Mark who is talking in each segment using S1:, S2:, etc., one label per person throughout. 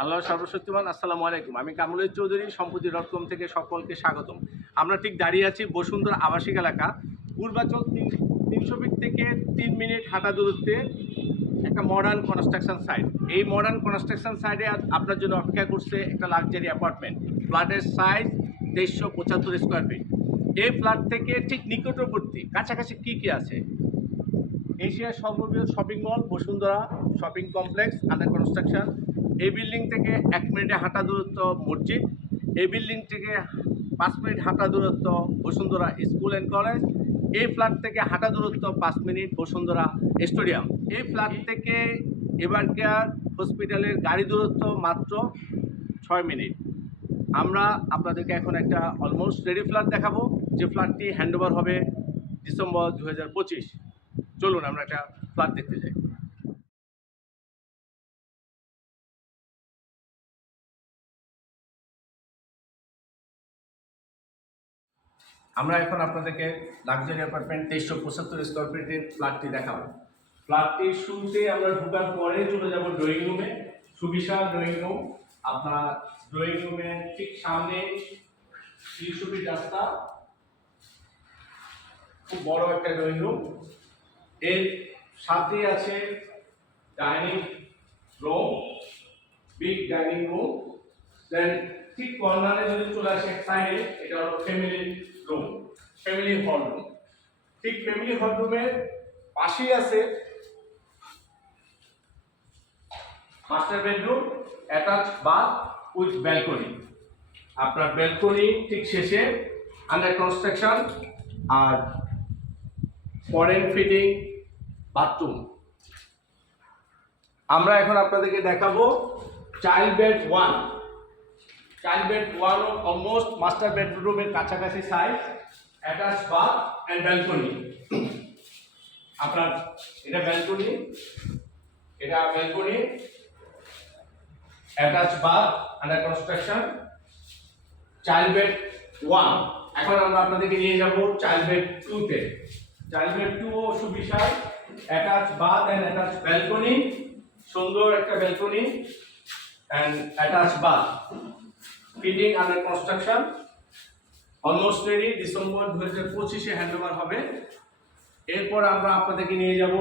S1: আল্লাহ সর্বশক্তিমান, আসসালামু আলাইকুম। আমি কামরুল চৌধুরী, সম্পত্তি ডট থেকে সকলকে স্বাগতম। আমরা ঠিক দাঁড়িয়ে আছি বসুন্ধরা আবাসিক এলাকা। পূর্বাচল তিন তিনশো ফিট থেকে তিন মিনিট হাঁটা দূরত্বে একটা মডার্ন কনস্ট্রাকশন সাইট এই মডার্ন কনস্ট্রাকশন সাইটে আপনার জন্য অপেক্ষা করছে একটা লাক্সারি অ্যাপার্টমেন্ট ফ্ল্যাটের সাইজ তেইশশো পঁচাত্তর স্কোয়ার ফিট এই ফ্ল্যাট থেকে ঠিক নিকটবর্তী, কাছাকাছি কী কী আছে? এশিয়ার সর্ববৃহৎ shopping mall Bashundhara shopping complex under construction এই বিল্ডিং থেকে এক মিনিটে হাঁটা দূরত্ব মসজিদ। এই বিল্ডিং থেকে পাঁচ মিনিট হাঁটা দূরত্ব বসুন্ধরা স্কুল অ্যান্ড কলেজ এই ফ্ল্যাট থেকে হাঁটা দূরত্ব পাঁচ মিনিট বসুন্ধরা স্টেডিয়াম এই ফ্ল্যাট থেকে এবার কেয়ার হসপিটালের গাড়ি দূরত্ব মাত্র ছয় মিনিট। আমরা আপনাদেরকে এখন একটা অলমোস্ট রেডি ফ্ল্যাট দেখাবো। যে ফ্ল্যাটটি হ্যান্ডওভার হবে ডিসেম্বর দু হাজার পঁচিশ। চলুন আমরা একটা ফ্ল্যাট দেখতে যাই। আমরা এখন আপনাদেরকে লাক্সারি অ্যাপার্টমেন্ট তেইশশো পঁচাত্তর স্কোয়ার ফিটের ফ্ল্যাটটি দেখাবো। ফ্ল্যাটটির শুরুতে আমরা ঢোকার পরে চলে যাব ড্রয়িং রুমে সুবিশাল ড্রয়িং রুম আপনার ড্রয়িং রুমের ঠিক সামনে তিনশো ফিট রাস্তা। খুব বড় একটা ড্রয়িং রুম এর সাথে আছে dining room big dining room then ঠিক কর্নারে যদি চলে আসে এক সাইডে, এটা হলো family room family hall room ঠিক ফ্যামিলি হল রুমের পাশেই আছে master bedroom attach bath with balcony আপনার ব্যালকনি ঠিক শেষে আন্ডার কনস্ট্রাকশন আর ফরেন ফিটিং বাথরুম আমরা এখন আপনাদেরকে দেখাবো child bed one child bed one almost master বেডরুমের কাছাকাছি size attach bath and balcony আপনার এটা ব্যালকনি এটা balcony attach bath under construction child bed one এখন আমরা আপনাদেরকে নিয়ে যাব চাইল্ড বেড টুতে চাইল্ড বেড টু ও সুবিশাল attach bath and attach balcony সুন্দর একটা balcony and attach bath fitting under construction almost ready December দু হাজার পঁচিশে হ্যান্ডওভার হবে। এরপর আমরা আপনাদেরকে নিয়ে যাব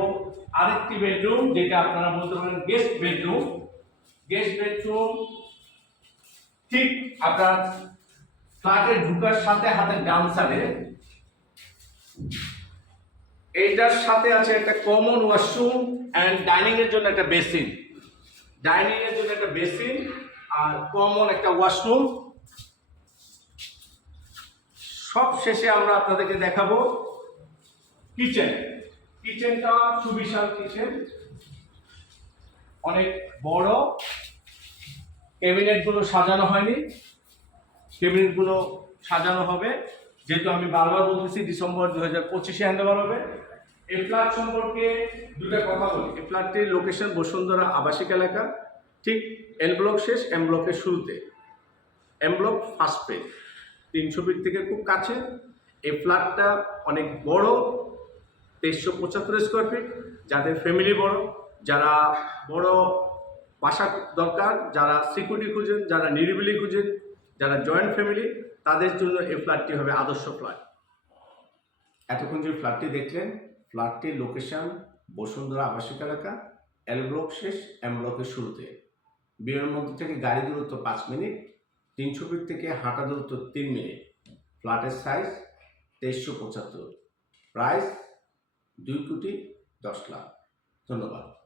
S1: আরেকটি বেডরুম যেটা আপনারা বলতে পারেন গেস্ট বেডরুম গেস্ট বেডরুম ঠিক আপনার ফ্ল্যাটে ঢুকার সাথে হাতের ডান সাইডে এইটার সাথে আছে একটা কমন ওয়াশরুম অ্যান্ড ডাইনিং এর জন্য একটা বেসিন ডাইনিং এর জন্য একটা বেসিন আর কমন একটা ওয়াশরুম সব শেষে আমরা আপনাদেরকে দেখাবো কিচেন কিচেনটা সুবিশাল কিচেন অনেক বড়। ক্যাবিনেটগুলো সাজানো হয়নি। ক্যাবিনেটগুলো সাজানো হবে। যেহেতু আমি বারবার বলতেছি ডিসেম্বর দু হাজার পঁচিশে হ্যান্ডওভার হবে। এই ফ্ল্যাট সম্পর্কে দুটা কথা বলি। এই ফ্ল্যাটটির লোকেশন বসুন্ধরা আবাসিক এলাকা। ঠিক এল ব্লক শেষ এম ব্লকের শুরুতে। এম ব্লক ফার্স্ট পেজ তিনশো ফিট থেকে খুব কাছে। এই ফ্ল্যাটটা অনেক বড়, তেইশশো পঁচাত্তর স্কোয়ার ফিট যাদের ফ্যামিলি বড়, যারা বড় বাসা দরকার, যারা সিকিউরিটি খুঁজেন, যারা নিরিবিলি খুঁজেন, যারা জয়েন্ট ফ্যামিলি তাদের জন্য এই ফ্ল্যাটটি হবে আদর্শ ফ্ল্যাট এতক্ষণ যে ফ্ল্যাটটি দেখলেন ফ্ল্যাটটির লোকেশন বসুন্ধরা আবাসিক এলাকা এল ব্লক শেষ এম ব্লকের শুরুতে। মধ্যে থেকে গাড়ি দূরত্ব পাঁচ মিনিট তিনশো ফিট থেকে হাঁটা দূরত্ব তিন মিনিট। ফ্ল্যাটের সাইজ তেইশশো পঁচাত্তর। প্রাইস দুই কোটি দশ লাখ। ধন্যবাদ।